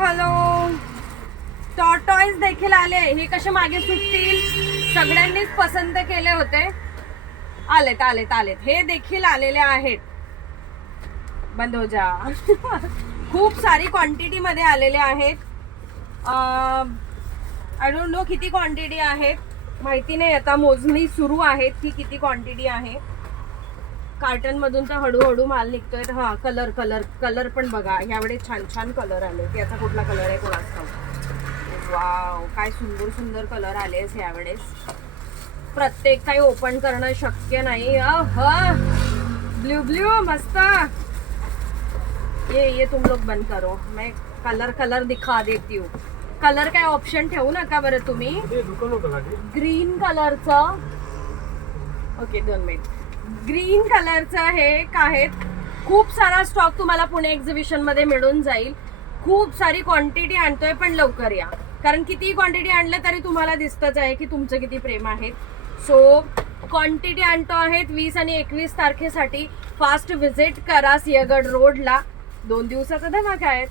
Hello, tortoise देखील आले. हे कसे मागे सुटतील, सगळ्यांनीच पसंत केले होते. आलेत आलेत आलेत, हे देखील आलेले आहेत. बंद हो जा. खूप सारी क्वांटिटी मध्ये आलेले आहेत. आय डोंट नो किती क्वांटिटी आहेत, माहिती नाही. आता मोजणी सुरू आहे की किती क्वांटिटी आहे. कार्टन मधून तर हळूहळू माल निघतोय. हा, कलर कलर कलर पण बघा, यावेळेस छान छान कलर आले. याचा कुठला कलर आहे कोणाच ठाऊक. वाव, काय सुंदर सुंदर कलर आले यावेळेस. प्रत्येक काही ओपन करणं शक्य नाही. ब्लू ब्लू मस्त. ये तुम लोग बंद करो, मैं कलर कलर दिखा देती हूँ. कलर काय ऑप्शन ठेवू नका बरं तुम्ही. ग्रीन कलरचं, ओके 2 मिनिट. ग्रीन कलरचं हे आहेत. खूप सारा स्टॉक तुम्हाला पुणे एक्झिबिशन मध्ये मिळून जाईल. खूप सारी क्वांटिटी आणतोय, पण लवकर या, कारण किती क्वांटिटी आणलं तरी तुम्हाला दिसतच आहे की तुमचं किती प्रेम आहे. सो क्वांटिटी आणतो आहेत 20 आणि 21 तारखेसाठी. फास्ट व्हिजिट करा सिंहगड रोडला. 2 दिवसाचा धमाका आहे.